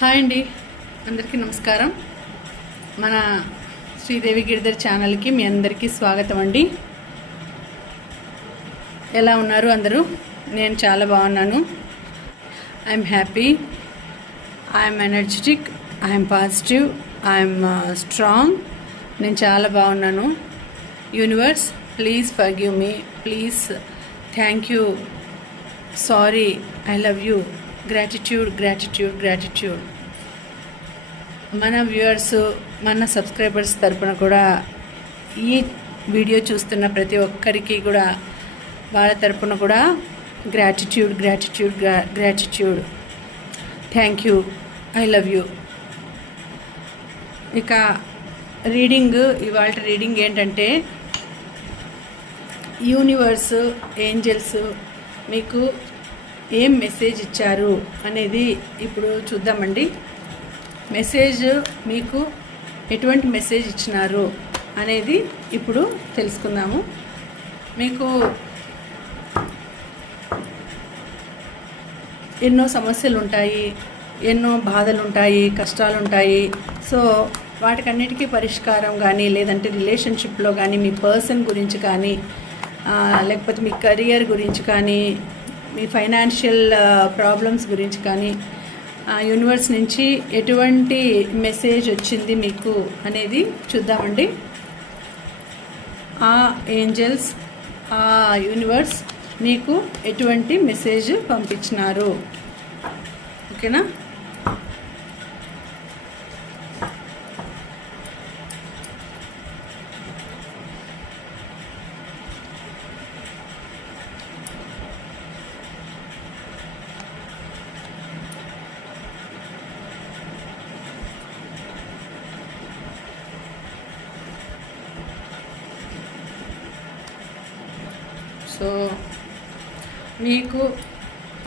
Hi అండి, అందరికీ నమస్కారం. మన శ్రీదేవి గిరిధర్ ఛానల్కి మీ అందరికీ స్వాగతం అండి. ఎలా ఉన్నారు అందరూ? నేను చాలా బాగున్నాను. I'm happy, I'm energetic, I'm positive, I'm strong. నేను చాలా బాగున్నాను. Universe, please forgive me, please, thank you, sorry, I love you, gratitude gratitude gratitude. మన వ్యూవర్స్, మన సబ్స్క్రైబర్స్ తరపున కూడా ఈ వీడియో చూస్తున్న ప్రతి ఒక్కరికి కూడా వాళ్ళ తరపున కూడా gratitude gratitude gratitude. Thank you, I love you. ఇక ఇవాళ రీడింగ్ ఏంటంటే, యూనివర్స్, ఏంజల్స్ మీకు ఏం మెసేజ్ ఇచ్చారు అనేది ఇప్పుడు చూద్దామండి. మెసేజ్ మీకు ఎటువంటి మెసేజ్ ఇచ్చినారు అనేది ఇప్పుడు తెలుసుకుందాము. మీకు ఎన్నో సమస్యలు ఉంటాయి, ఎన్నో బాధలు ఉంటాయి, కష్టాలు ఉంటాయి. సో వాటికన్నిటికీ పరిష్కారం కానీ, లేదంటే రిలేషన్షిప్లో కానీ, మీ పర్సన్ గురించి కానీ, లేకపోతే మీ కెరియర్ గురించి కానీ, మీ ఫైనాన్షియల్ ప్రాబ్లమ్స్ గురించి కానీ యూనివర్స్ నుంచి ఎటువంటి మెసేజ్ వచ్చింది మీకు అనేది చూద్దామండి. ఆ ఏంజల్స్, ఆ యూనివర్స్ మీకు ఎటువంటి మెసేజ్ పంపించినారు, ఓకేనా? సో మీకు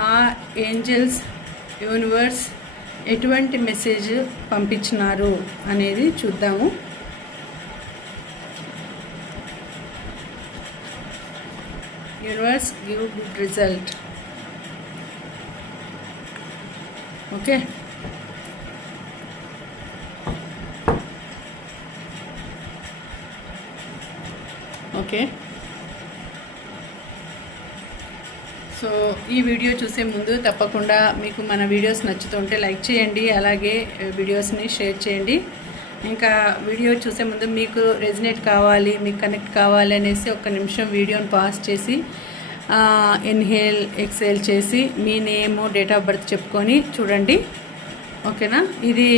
ఆ ఏంజల్స్, యూనివర్స్ ఎటువంటి మెసేజ్ పంపించినారు అనేది చూద్దాము. Universe give good result. Okay, okay. So ఈ వీడియో చూసే ముందు తప్పకుండా మీకు మన వీడియోస్ నచ్చుతుంటే లైక్ చేయండి, అలాగే వీడియోస్ని షేర్ చేయండి. ఇంకా వీడియో చూసే ముందు మీకు రెజనేట్ కావాలి, మీకు కనెక్ట్ కావాలి అనేసి ఒక్క నిమిషం వీడియోని పాస్ చేసి ఇన్హేల్ ఎక్సేల్ చేసి మీ నేము, డేట్ ఆఫ్ బర్త్ చెప్పుకొని చూడండి, ఓకేనా? ఇది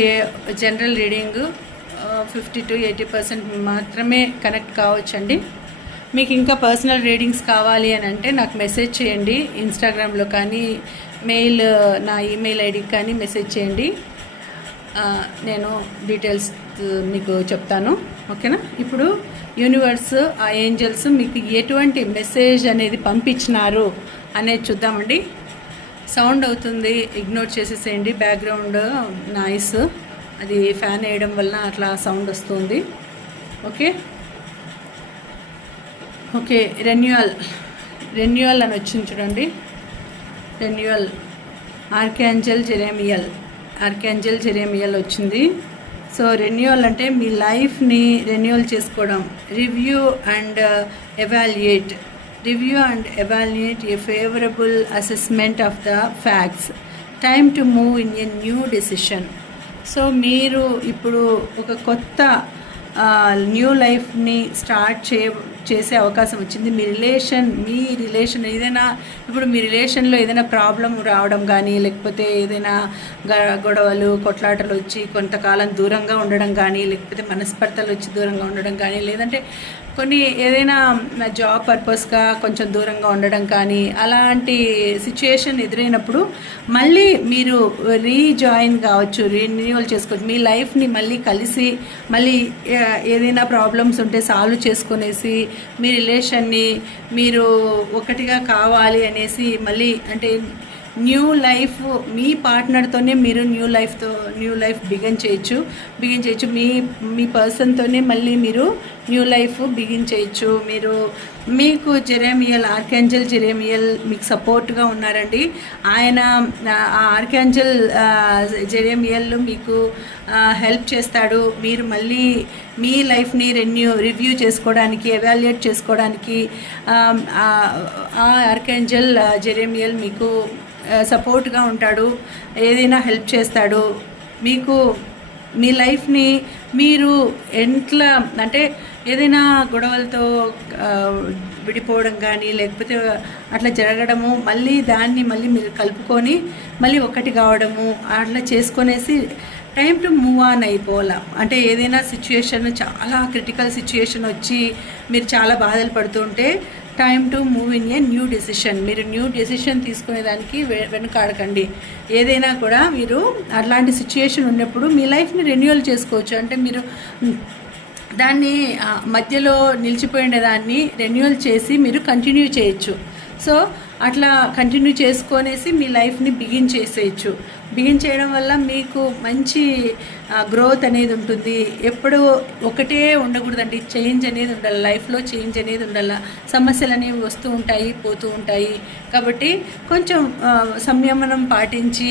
జనరల్ రీడింగ్, 50 to 80% మాత్రమే కనెక్ట్ కావచ్చండి. మీకు ఇంకా పర్సనల్ రీడింగ్స్ కావాలి అని అంటే నాకు మెసేజ్ చేయండి. ఇన్స్టాగ్రామ్లో కానీ, నా ఈమెయిల్ ఐడికి కానీ మెసేజ్ చేయండి. నేను డీటెయిల్స్ మీకు చెప్తాను, ఓకేనా? ఇప్పుడు యూనివర్స్, ఆ ఏంజల్స్ మీకు ఎటువంటి మెసేజ్ అనేది పంపించినారు అనేది చూద్దామండి. సౌండ్ అవుతుంది, ఇగ్నోర్ చేసేసేయండి. బ్యాక్గ్రౌండ్ నాయిస్, అది ఫ్యాన్ వేయడం వల్ల అట్లా సౌండ్ వస్తుంది, ఓకే? ఓకే, రెన్యువల్ అని వచ్చింది చూడండి. రెన్యువల్, ఆర్కాంజెల్ జెరేమియల్ వచ్చింది. సో రెన్యువల్ అంటే మీ లైఫ్ని రెన్యువల్ చేసుకోవడం. Review and evaluate A favourable assessment of the facts, time to move in a new decision. So మీరు ఇప్పుడు ఒక కొత్త న్యూ లైఫ్ని స్టార్ట్ చేసే అవకాశం వచ్చింది. మీ రిలేషన్ ఏదైనా, ఇప్పుడు మీ రిలేషన్లో ఏదైనా ప్రాబ్లం రావడం కానీ, లేకపోతే ఏదైనా గొడవలు, కొట్లాటలు వచ్చి కొంతకాలం దూరంగా ఉండడం కానీ, లేకపోతే మనస్పర్ధలు వచ్చి దూరంగా ఉండడం కానీ, లేదంటే ఏదైనా జాబ్ పర్పస్గా కొంచెం దూరంగా ఉండడం కానీ, అలాంటి సిచ్యుయేషన్ ఎదురైనప్పుడు మళ్ళీ మీరు రీజాయిన్ కావచ్చు, రీన్యూవల్ చేసుకోవచ్చు. మీ లైఫ్ని మళ్ళీ కలిసి, మళ్ళీ ఏదైనా ప్రాబ్లమ్స్ ఉంటే సాల్వ్ చేసుకునేసి, మీ రిలేషన్ని మీరు ఒకటిగా కావాలి అనేసి మళ్ళీ, అంటే న్యూ లైఫ్ మీ పార్ట్నర్తోనే మీరు న్యూ లైఫ్ బిగిన్ చేయొచ్చు. మీ పర్సన్తోనే మళ్ళీ మీరు న్యూ లైఫ్ బిగిన్ చేయొచ్చు. మీకు ఆర్కాంజల్ జెరేమియల్ మీకు సపోర్ట్గా ఉన్నారండి. ఆయన ఆ ఆర్కాంజల్ జెరేమియల్ మీకు హెల్ప్ చేస్తాడు. మీరు మళ్ళీ మీ లైఫ్ని రివ్యూ చేసుకోవడానికి, ఎవాల్యుయేట్ చేసుకోవడానికి ఆ ఆర్కాంజల్ జెరేమియల్ మీకు సపోర్ట్గా ఉంటాడు. ఏదైనా హెల్ప్ చేస్తాడు. మీకు మీ లైఫ్ని మీరు ఎట్లా అంటే ఏదైనా గొడవలతో విడిపోవడం కానీ లేకపోతే అట్లా జరగడము, దాన్ని మళ్ళీ మీరు కలుపుకొని మళ్ళీ ఒకటి కావడము అట్లా చేసుకొనేసి టైం టు మూవ్ ఆన్ అయిపోవాలా. అంటే ఏదైనా సిచ్యుయేషన్ చాలా క్రిటికల్ సిచ్యుయేషన్ వచ్చి మీరు చాలా బాధలు పడుతుంటే time to move in a new decision. మీరు న్యూ డెసిషన్ తీసుకునేదానికి వెనుకాడకండి. ఏదైనా కూడా మీరు అట్లాంటి సిచ్యుయేషన్ ఉన్నప్పుడు మీ లైఫ్ని రెన్యూవల్ చేసుకోవచ్చు. అంటే మీరు దాన్ని మధ్యలో నిలిచిపోయిన దాన్ని రెన్యూవల్ చేసి మీరు కంటిన్యూ చేయొచ్చు. సో అట్లా కంటిన్యూ చేసుకొనేసి మీ లైఫ్ని బిగిన్ చేసేయచ్చు. బిగిన్ చేయడం వల్ల మీకు మంచి గ్రోత్ అనేది ఉంటుంది. ఎప్పుడు ఒకటే ఉండకూడదండి, చేంజ్ అనేది ఉండాలి. లైఫ్లో చేంజ్ అనేది ఉండాలి. సమస్యలు అనేవి వస్తూ ఉంటాయి, పోతూ ఉంటాయి. కాబట్టి కొంచెం సంయమనం పాటించి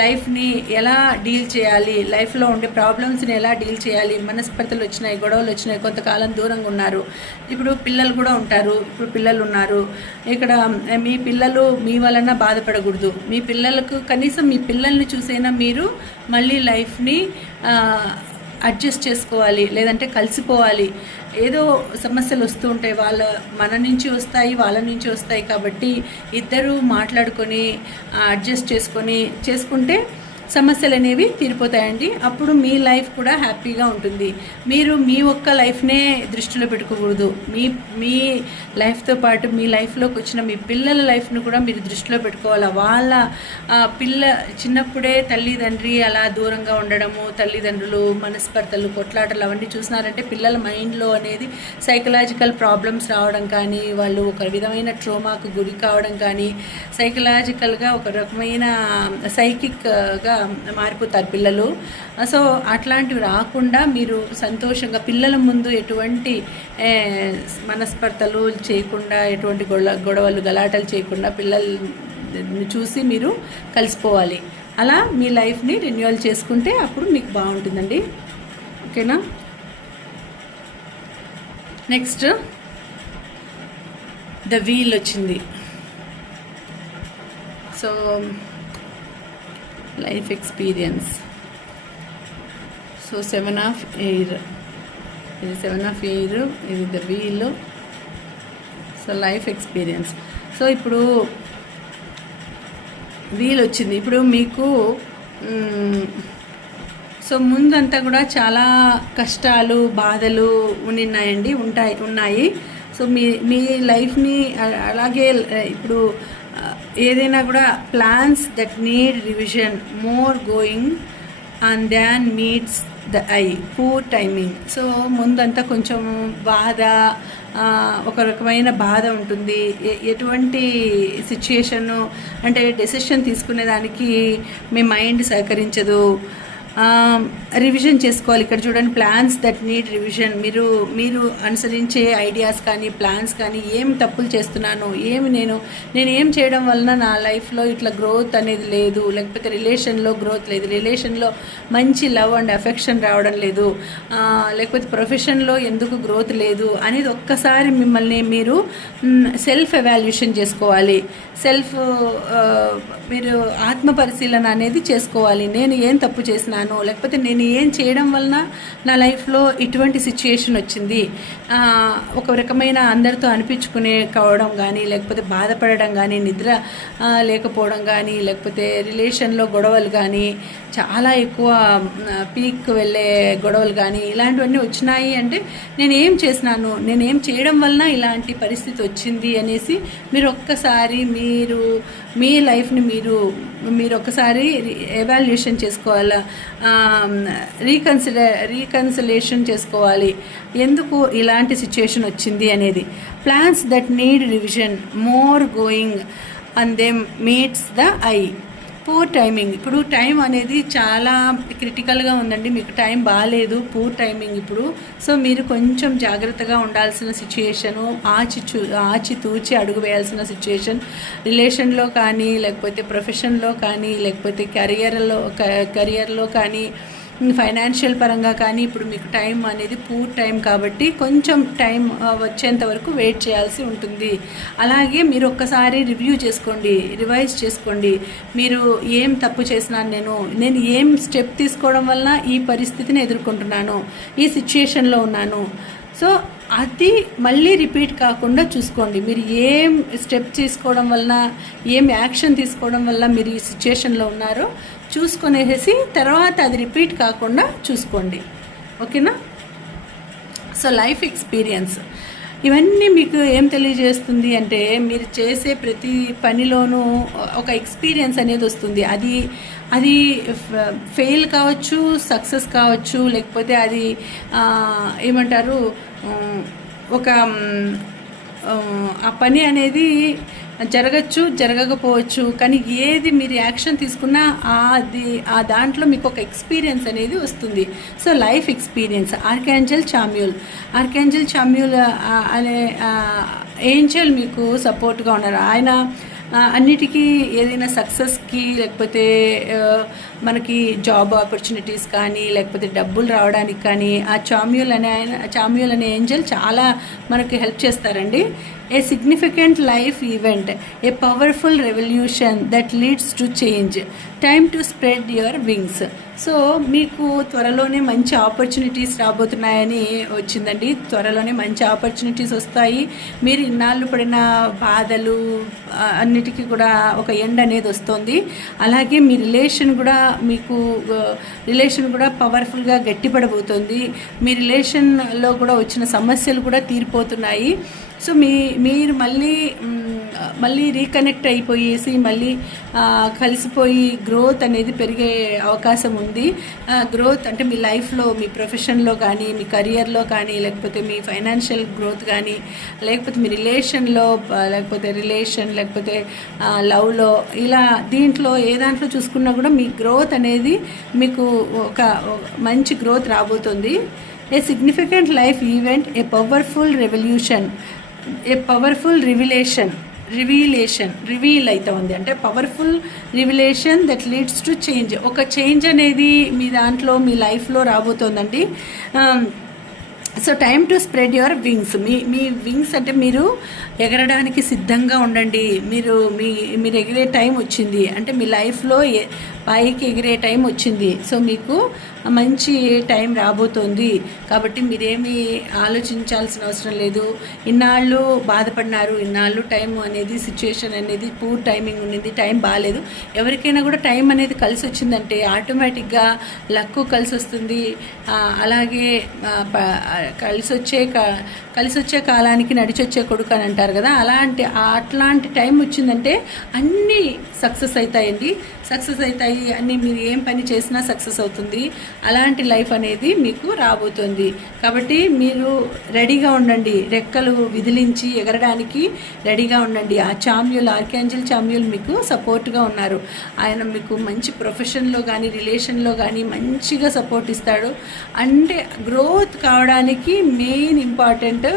లైఫ్ని ఎలా డీల్ చేయాలి, లైఫ్లో ఉండే ప్రాబ్లమ్స్ని ఎలా డీల్ చేయాలి. మనస్పర్ధలు వచ్చినాయి, గొడవలు వచ్చినాయి, కొంతకాలం దూరంగా ఉన్నారు. ఇప్పుడు పిల్లలు కూడా ఉంటారు. ఇప్పుడు పిల్లలు ఉన్నారు. ఇక్కడ మీ పిల్లలు మీ వలన బాధపడకూడదు. మీ పిల్లలకు కనీసం మీ పిల్లల్ని చూసైనా మీరు మళ్ళీ లైఫ్ని అడ్జస్ట్ చేసుకోవాలి, లేదంటే కలిసిపోవాలి. ఏదో సమస్యలు వస్తూ ఉంటాయి, మన నుంచి వస్తాయి, వాళ్ళ నుంచి వస్తాయి. కాబట్టి ఇద్దరు మాట్లాడుకొని అడ్జస్ట్ చేసుకుంటే సమస్యలు అనేవి తీరిపోతాయండి. అప్పుడు మీ లైఫ్ కూడా హ్యాపీగా ఉంటుంది. మీరు మీ ఒక్క లైఫ్నే దృష్టిలో పెట్టుకోకూడదు. మీ లైఫ్తో పాటు మీ లైఫ్లోకి వచ్చిన మీ పిల్లల లైఫ్ను కూడా మీరు దృష్టిలో పెట్టుకోవాలి. వాళ్ళ చిన్నప్పుడే తల్లిదండ్రి అలా దూరంగా ఉండడము, తల్లిదండ్రులు మనస్పర్ధలు, కొట్లాటలు అవన్నీ చూసినారంటే పిల్లల మైండ్లో అనేది సైకలాజికల్ ప్రాబ్లమ్స్ రావడం కానీ, వాళ్ళు ఒక విధమైన ట్రోమాకు గురి కావడం కానీ, సైకలాజికల్గా ఒక రకమైన సైకిక్గా మారిపోతారు పిల్లలు. సో అట్లాంటివి రాకుండా మీరు సంతోషంగా పిల్లల ముందు ఎటువంటి మనస్పర్ధలు చేయకుండా, ఎటువంటి గొడవలు గలాటలు చేయకుండా పిల్లల్ని చూసి మీరు కలిసిపోవాలి. అలా మీ లైఫ్ని రెన్యూవల్ చేసుకుంటే అప్పుడు మీకు బాగుంటుందండి. ఓకేనా? నెక్స్ట్ ద వీల్ వచ్చింది. So life experience. So 7 of Air, ఇది 7 of Air, ఇది the wheel. So life experience. So ఇప్పుడు వీల్ వచ్చింది. ఇప్పుడు మీకు సో ముందంతా కూడా చాలా కష్టాలు, బాధలు ఉన్నాయి. సో మీ లైఫ్ని అలాగే ఇప్పుడు ఏదైనా కూడా plans that need revision more going and than meets the eye poor timing. So ముందంతా కొంచెం బాధ, ఒక రకమైన బాధ ఉంటుంది. ఎటువంటి సిచ్యుయేషను అంటే డెసిషన్ తీసుకునేదానికి మీ మైండ్ సహకరించదు. రివిజన్ చేసుకోవాలి. ఇక్కడ చూడండి, ప్లాన్స్ దట్ నీడ్ రివిజన్. మీరు అనుసరించే ఐడియాస్ కానీ ప్లాన్స్ కానీ ఏం తప్పులు చేస్తున్నాను, నేను ఏం చేయడం వలన నా లైఫ్లో ఇట్లా గ్రోత్ అనేది లేదు, లేకపోతే రిలేషన్లో గ్రోత్ లేదు, రిలేషన్లో మంచి లవ్ అండ్ అఫెక్షన్ రావడం లేదు, లేకపోతే ప్రొఫెషన్లో ఎందుకు గ్రోత్ లేదు అనేది ఒక్కసారి మిమ్మల్ని మీరు సెల్ఫ్ ఎవాల్యుయేషన్ చేసుకోవాలి. మీరు ఆత్మ పరిశీలన అనేది చేసుకోవాలి. నేను ఏం తప్పు చేసినాను, లేకపోతే నేను ఏం చేయడం వలన నా లైఫ్లో ఇటువంటి సిచ్యుయేషన్ వచ్చింది. ఒక రకమైన అందరితో కావడం కానీ, లేకపోతే బాధపడడం కానీ, నిద్ర లేకపోవడం కానీ, లేకపోతే రిలేషన్లో గొడవలు కానీ, చాలా ఎక్కువ పీక్ వెళ్ళే గొడవలు కానీ ఇలాంటివన్నీ వచ్చినాయి అంటే నేనేం చేసినాను, నేనేం చేయడం వలన ఇలాంటి పరిస్థితి వచ్చింది అనేసి మీరు ఒక్కసారి మీ లైఫ్ని మీరు ఒక్కసారి ఎవాల్యుయేషన్ చేసుకోవాలా, రీకన్సిలేషన్ చేసుకోవాలి. ఎందుకు ఇలాంటి సిచ్యుయేషన్ వచ్చింది అనేది. Plans that need revision more going and they meets the eye. Poor timing. ఇప్పుడు టైం అనేది చాలా క్రిటికల్గా ఉందండి, మీకు టైం బాగాలేదు, పూర్ టైమింగ్ ఇప్పుడు. సో మీరు కొంచెం జాగ్రత్తగా ఉండాల్సిన సిచ్యుయేషను, ఆచితూచి అడుగు వేయాల్సిన సిచ్యుయేషన్, రిలేషన్లో కానీ లేకపోతే ప్రొఫెషన్లో కానీ లేకపోతే కెరియర్లో కానీ ఫైనాన్షియల్ పరంగా కానీ ఇప్పుడు మీకు టైం అనేది పూర్ టైం కాబట్టి కొంచెం టైం వచ్చేంత వరకు వెయిట్ చేయాల్సి ఉంటుంది. అలాగే మీరు ఒక్కసారి రివ్యూ చేసుకోండి, రివైజ్ చేసుకోండి. మీరు ఏం తప్పు చేసినాను, నేను ఏం స్టెప్ తీసుకోవడం వలన ఈ పరిస్థితిని ఎదుర్కొంటున్నాను, ఈ సిచ్యుయేషన్లో ఉన్నాను. సో అది మళ్ళీ రిపీట్ కాకుండా చూసుకోండి. మీరు ఏం స్టెప్ తీసుకోవడం వలన, ఏం యాక్షన్ తీసుకోవడం వల్ల మీరు ఈ సిచ్యుయేషన్లో ఉన్నారో చూసుకొనేసి తర్వాత అది రిపీట్ కాకుండా చూసుకోండి. ఓకేనా? సో లైఫ్ ఎక్స్పీరియన్స్ ఇవన్నీ మీకు ఏం తెలియజేస్తుంది అంటే, మీరు చేసే ప్రతి పనిలోనూ ఒక ఎక్స్పీరియన్స్ అనేది వస్తుంది. అది ఫెయిల్ కావచ్చు, సక్సెస్ కావచ్చు, లేకపోతే అది ఏమంటారు, ఒక ఆ పని అనేది జరగచ్చు, జరగకపోవచ్చు, కానీ ఏది మీరు యాక్షన్ తీసుకున్నా ఆ దాంట్లో మీకు ఒక ఎక్స్పీరియన్స్ అనేది వస్తుంది. So life experience. Archangel Chamuel అనే ఏంజెల్ మీకు సపోర్ట్గా ఉన్నారు. ఆయన అన్నిటికీ ఏదైనా సక్సెస్కి లేకపోతే మనకి జాబ్ ఆపర్చునిటీస్ కానీ లేకపోతే డబ్బులు రావడానికి కానీ ఆ చామ్యూల్ అనే ఏంజెల్ చాలా మనకి హెల్ప్ చేస్తారండి. ఏ significant life event, a powerful revolution that leads to change, time to spread your wings. So మీకు త్వరలోనే మంచి ఆపర్చునిటీస్ రాబోతున్నాయని వచ్చిందండి. త్వరలోనే మంచి ఆపర్చునిటీస్ వస్తాయి. మీరు ఇన్నాళ్ళు పడిన బాధలు అన్నిటికీ కూడా ఒక ఎండ్ అనేది వస్తుంది. అలాగే మీ రిలేషన్ కూడా పవర్ఫుల్గా గట్టిపడబోతుంది. మీ రిలేషన్లో కూడా వచ్చిన సమస్యలు కూడా తీరిపోతున్నాయి. సో మీరు మళ్ళీ రీకనెక్ట్ అయిపోయేసి మళ్ళీ కలిసిపోయి గ్రోత్ అనేది పెరిగే అవకాశం ఉంది. గ్రోత్ అంటే మీ లైఫ్లో, మీ ప్రొఫెషన్లో కానీ, మీ కెరియర్లో కానీ, లేకపోతే మీ ఫైనాన్షియల్ గ్రోత్ కానీ, లేకపోతే మీ రిలేషన్లో, లేకపోతే లవ్లో, ఇలా దీంట్లో ఏ దాంట్లో చూసుకున్నా కూడా మీ గ్రోత్ అనేది మీకు ఒక మంచి గ్రోత్ రాబోతుంది. A significant life event, a powerful revolution, a powerful reveal అవుతా ఉంది. అంటే powerful revelation that leads to change. ఒక చేంజ్ అనేది మీ దాంట్లో, మీ లైఫ్లో రాబోతోందండి. So time to spread your wings. మీ వింగ్స్ అంటే మీరు ఎగరడానికి సిద్ధంగా ఉండండి. మీరు ఎగిరే టైం వచ్చింది అంటే మీ లైఫ్లో పైకి ఎగిరే టైం వచ్చింది. సో మీకు మంచి టైం రాబోతోంది. కాబట్టి మీరేమీ ఆలోచించాల్సిన అవసరం లేదు. ఇన్నాళ్ళు బాధపడినారు, ఇన్నాళ్ళు టైం అనేది, సిచ్యుయేషన్ అనేది పూర్ టైమింగ్ ఉన్నది, టైం బాగాలేదు. ఎవరికైనా కూడా టైం అనేది కలిసి వచ్చిందంటే ఆటోమేటిక్గా లక్కు కలిసి వస్తుంది. అలాగే కలిసి వచ్చే కాలానికి నడిచొచ్చే కొడుకు అని అంటారు కదా, అట్లాంటి టైం వచ్చిందంటే అన్నీ సక్సెస్ అవుతాయండి. అన్నీ మీరు ఏం పని చేసినా సక్సెస్ అవుతుంది. అలాంటి లైఫ్ అనేది మీకు రాబోతుంది. కాబట్టి మీరు రెడీగా ఉండండి, రెక్కలు విదిలించి ఎగరడానికి రెడీగా ఉండండి. ఆర్కాంజెల్ చామ్యూల్ మీకు సపోర్ట్గా ఉన్నారు. ఆయన మీకు మంచి ప్రొఫెషన్లో కానీ, రిలేషన్లో కానీ మంచిగా సపోర్ట్ ఇస్తాడు. అంటే గ్రోత్ కావడానికి main important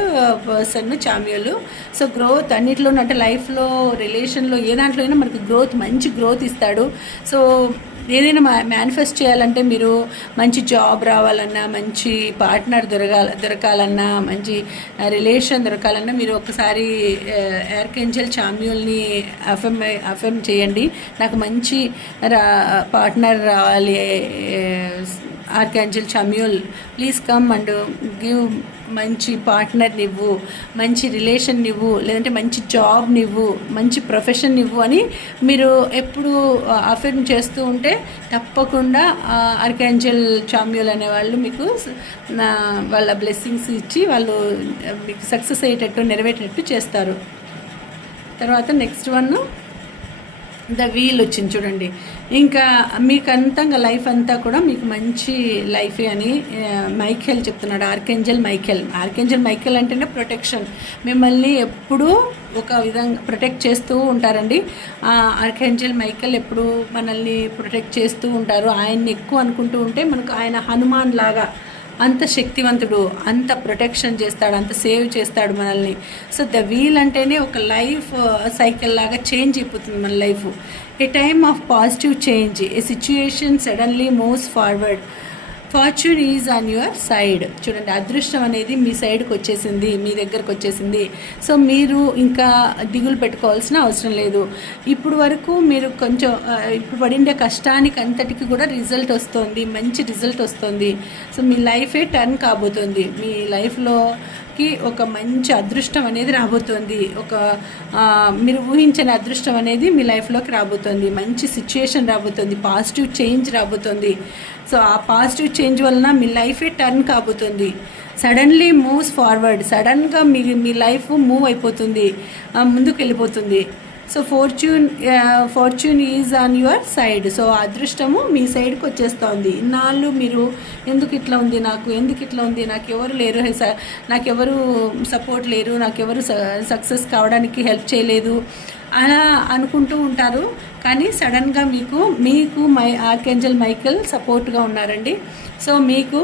person Chamuel. So growth అన్నిట్లోనూ, అంటే లైఫ్లో, రిలేషన్లో, ఏ దాంట్లో అయినా మనకు మంచి గ్రోత్ ఇస్తాడు. సో ఏదైనా మేనిఫెస్ట్ చేయాలంటే, మీరు మంచి జాబ్ రావాలన్నా, మంచి పార్ట్నర్ దొరకాలన్నా, మంచి రిలేషన్ దొరకాలన్నా మీరు ఒకసారి ఆర్కాంజెల్ చామ్యూల్ని అఫర్మ్ చేయండి. నాకు మంచి పార్ట్నర్ రావాలి, ఆర్కాంజెల్ చామ్యూల్ ప్లీజ్ కమ్ అండ్ గివ్ మంచి పార్ట్నర్ నివ్వు, మంచి రిలేషన్ నివ్వు, లేదంటే మంచి జాబ్ నివ్వు, మంచి ప్రొఫెషన్ నివ్వు అని మీరు ఎప్పుడు అఫర్మ్ చేస్తూ ఉంటే తప్పకుండా ఆర్కాంజెల్ చామ్యూల్ అనేవాళ్ళు మీకు వాళ్ళ బ్లెస్సింగ్స్ ఇచ్చి వాళ్ళు మీకు సక్సెస్ అయ్యేటట్టు, నెరవేరేటట్టు చేస్తారు. తర్వాత నెక్స్ట్ వన్ ద వీల్ వచ్చింది చూడండి. ఇంకా మీకు అంతంగా లైఫ్ అంతా కూడా మీకు మంచి లైఫే అని మైఖేల్ చెప్తున్నాడు. ఆర్కేంజల్ మైఖేల్ అంటేనే ప్రొటెక్షన్. మిమ్మల్ని ఎప్పుడూ ఒక విధంగా ప్రొటెక్ట్ చేస్తూ ఉంటారండి. ఆర్కేంజల్ మైఖేల్ ఎప్పుడు మనల్ని ప్రొటెక్ట్ చేస్తూ ఉంటారు. ఆయన్ని ఎక్కువ అనుకుంటూ ఉంటే మనకు ఆయన హనుమాన్ లాగా అంత శక్తివంతుడు, అంత ప్రొటెక్షన్ చేస్తాడు, అంత సేవ్ చేస్తాడు మనల్ని. సో ద వీల్ అంటేనే ఒక లైఫ్ సైకిల్ లాగా చేంజ్ అయిపోతుంది మన life. A time of positive change, A situation suddenly moves forward, fortune is on your side. చూడండి, అదృష్టం అనేది మీ సైడ్కి వచ్చేసింది, మీ దగ్గరకు వచ్చేసింది. సో మీరు ఇంకా దిగులు పెట్టుకోవాల్సిన అవసరం లేదు. ఇప్పుడు వరకు మీరు కొంచెం ఇప్పుడు పడిండే కష్టానికి అంతటికి కూడా రిజల్ట్ వస్తుంది, మంచి రిజల్ట్ వస్తుంది. సో మీ లైఫే టర్న్ కాబోతుంది. మీ లైఫ్లోకి ఒక మంచి అదృష్టం అనేది రాబోతుంది. ఒక మీరు ఊహించని అదృష్టం అనేది మీ లైఫ్లోకి రాబోతుంది. మంచి సిచ్యుయేషన్ రాబోతుంది, పాజిటివ్ చేంజ్ రాబోతుంది. సో ఆ పాజిటివ్ చేంజ్ వలన మీ లైఫే టర్న్ కాబోతుంది. సడన్లీ మూవ్స్ ఫార్వర్డ్, సడన్గా మీ లైఫ్ మూవ్ అయిపోతుంది, ముందుకు వెళ్ళిపోతుంది. So fortune is on your side. So అదృష్టము మీ సైడ్కి వచ్చేస్తుంది. ఇన్నాళ్ళు మీరు ఎందుకు ఇట్లా ఉంది, నాకు ఎవరు లేరు, నాకెవరు సపోర్ట్ లేరు, నాకెవరు సక్సెస్ కావడానికి హెల్ప్ చేయలేదు అలా అనుకుంటూ ఉంటారు. కానీ సడన్గా మీకు ఆర్కేంజల్ మైఖేల్ సపోర్ట్గా ఉన్నారండి. సో మీకు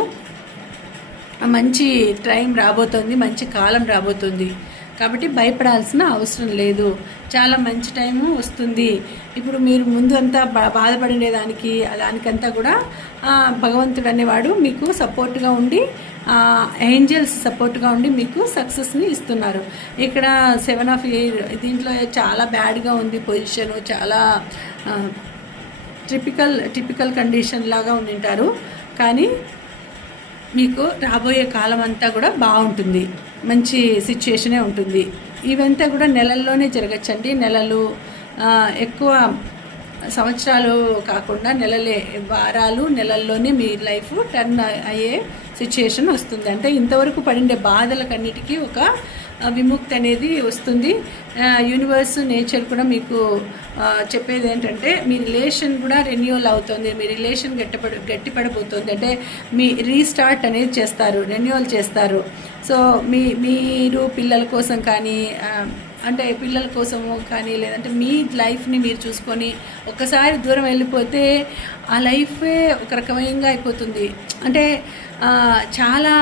మంచి టైం రాబోతుంది, మంచి కాలం రాబోతుంది. కాబట్టి భయపడాల్సిన అవసరం లేదు. చాలా మంచి టైము వస్తుంది. ఇప్పుడు మీరు ముందు అంతా దానికంతా కూడా భగవంతుడు అనేవాడు మీకు సపోర్ట్గా ఉండి, ఏంజల్స్ సపోర్ట్గా ఉండి మీకు సక్సెస్ని ఇస్తున్నారు. ఇక్కడ 7 of Air దీంట్లో చాలా బ్యాడ్గా ఉంది పొజిషను, చాలా టిపికల్ కండిషన్ లాగా ఉండింటారు. కానీ మీకు రాబోయే కాలం అంతా కూడా బాగుంటుంది, మంచి సిచ్యుయేషనే ఉంటుంది. ఇవంతా కూడా నెలల్లోనే జరగచ్చండి. నెలలు ఎక్కువ సంవత్సరాలు కాకుండా వారాలు, నెలల్లోనే మీ లైఫ్ టర్న్ అయ్యే సిచ్యుయేషన్ వస్తుంది. అంటే ఇంతవరకు పడిండే బాధలకన్నిటికీ ఒక విముక్తి అనేది వస్తుంది. యూనివర్స్, నేచర్ కూడా మీకు చెప్పేది ఏంటంటే మీ రిలేషన్ కూడా రెన్యూవల్ అవుతుంది, మీ రిలేషన్ గట్టిపడిపోతుంది. అంటే మీ రీస్టార్ట్ అనేది చేస్తారు, రెన్యూవల్ చేస్తారు. సో మీరు పిల్లల కోసం కానీ, అంటే పిల్లల కోసము కానీ, లేదంటే మీ లైఫ్ని మీరు చూసుకొని ఒక్కసారి దూరం వెళ్ళిపోతే ఆ లైఫే ఒక రకమైన అయిపోతుంది. అంటే చాలా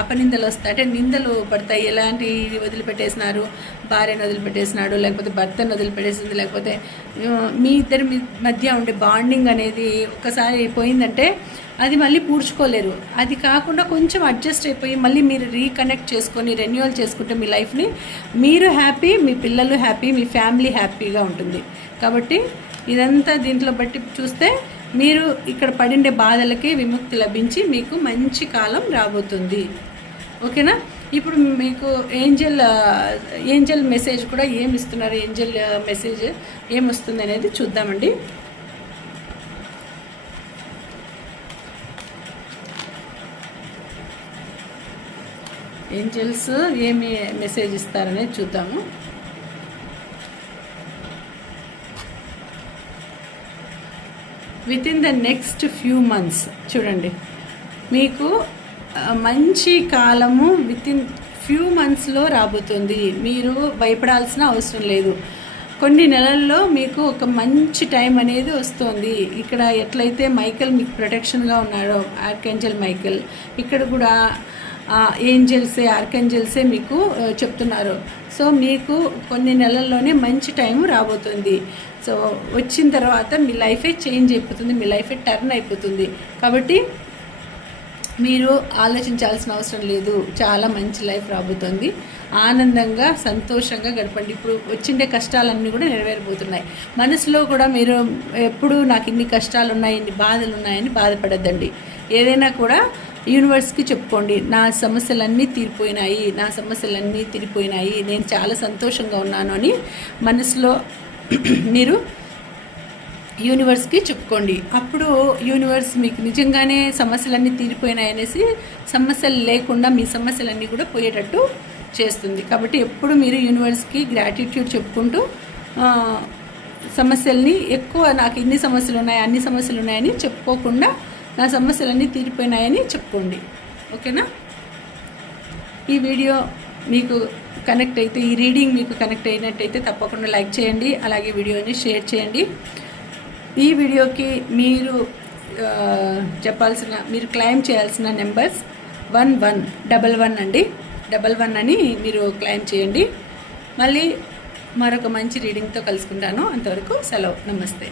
అపనిందలు వస్తాయి. అంటే నిందలు పడతాయి. ఎలాంటివి వదిలిపెట్టేసినారు, భార్యను వదిలిపెట్టేసినాడు, లేకపోతే భర్తను వదిలిపెట్టేసింది, లేకపోతే మీ ఇద్దరి మధ్య ఉండే బాండింగ్ అనేది ఒక్కసారి పోయిందంటే అది మళ్ళీ పూడ్చుకోలేరు. అది కాకుండా కొంచెం అడ్జస్ట్ అయిపోయి మళ్ళీ మీరు రీకనెక్ట్ చేసుకొని రెన్యూవల్ చేసుకుంటే మీ లైఫ్ని మీరు హ్యాపీ, మీ పిల్లలు హ్యాపీ, మీ ఫ్యామిలీ హ్యాపీగా ఉంటుంది. కాబట్టి ఇదంతా దీంట్లో బట్టి చూస్తే మీరు ఇక్కడ పడిండే బాధలకి విముక్తి లభించి మీకు మంచి కాలం రాబోతుంది. ఓకేనా? ఇప్పుడు మీకు ఏంజల్ మెసేజ్ కూడా ఏమి ఇస్తున్నారు, ఏంజల్ మెసేజ్ ఏమొస్తుంది అనేది చూద్దామండి. ఏంజల్స్ ఏమి మెసేజ్ ఇస్తారనేది చూద్దాము. With in the next few months చూడండి, మీకు మంచి కాలము విత్ ఇన్ ఫ్యూ మంత్స్లో రాబోతుంది. మీరు భయపడాల్సిన అవసరం లేదు. కొన్ని నెలల్లో మీకు ఒక మంచి టైం అనేది వస్తుంది. ఇక్కడ ఎట్లయితే మైఖేల్ మీకు ప్రొటెక్షన్గా ఉన్నాడో ఆర్కేంజల్ మైఖేల్, ఇక్కడ కూడా ఆర్కేంజల్సే మీకు చెప్తున్నారు. సో మీకు కొన్ని నెలల్లోనే మంచి టైం రాబోతుంది. సో వచ్చిన తర్వాత మీ లైఫే చేంజ్ అయిపోతుంది, మీ లైఫే టర్న్ అయిపోతుంది. కాబట్టి మీరు ఆలోచించాల్సిన అవసరం లేదు. చాలా మంచి లైఫ్ రాబోతుంది. ఆనందంగా, సంతోషంగా గడపండి. ఇప్పుడు వచ్చిండే కష్టాలన్నీ కూడా నెరవేరబోతున్నాయి. మనసులో కూడా మీరు ఎప్పుడు నాకు ఇన్ని కష్టాలు ఉన్నాయి, ఇన్ని బాధలు ఉన్నాయని బాధపడద్దండి. ఏదైనా కూడా యూనివర్స్కి చెప్పుకోండి, నా సమస్యలన్నీ తీరిపోయినాయి, నేను చాలా సంతోషంగా ఉన్నాను అని మనసులో మీరు యూనివర్స్కి చెప్పుకోండి. అప్పుడు యూనివర్స్ మీకు నిజంగానే సమస్యలన్నీ తీరిపోయినాయి అనేసి సమస్యలు లేకుండా మీ సమస్యలన్నీ కూడా పోయేటట్టు చేస్తుంది. కాబట్టి ఎప్పుడు మీరు యూనివర్స్కి గ్రాటిట్యూడ్ చెప్పుకుంటూ సమస్యల్ని ఎక్కువ నాకు ఇన్ని సమస్యలు ఉన్నాయి అన్ని సమస్యలు ఉన్నాయని చెప్పుకోకుండా నా సమస్యలన్నీ తీరిపోయినాయని చెప్పుకోండి. ఓకేనా? ఈ వీడియో మీకు కనెక్ట్ అయితే, ఈ రీడింగ్ మీకు కనెక్ట్ అయినట్టయితే తప్పకుండా లైక్ చేయండి, అలాగే వీడియోని షేర్ చేయండి. ఈ వీడియోకి మీరు మీరు క్లెయిమ్ చేయాల్సిన నెంబర్స్ 1111 అండి. 11 అని మీరు క్లెయిమ్ చేయండి. మళ్ళీ మరొక మంచి రీడింగ్తో కలుసుకుంటాను. అంతవరకు సెలవు. నమస్తే.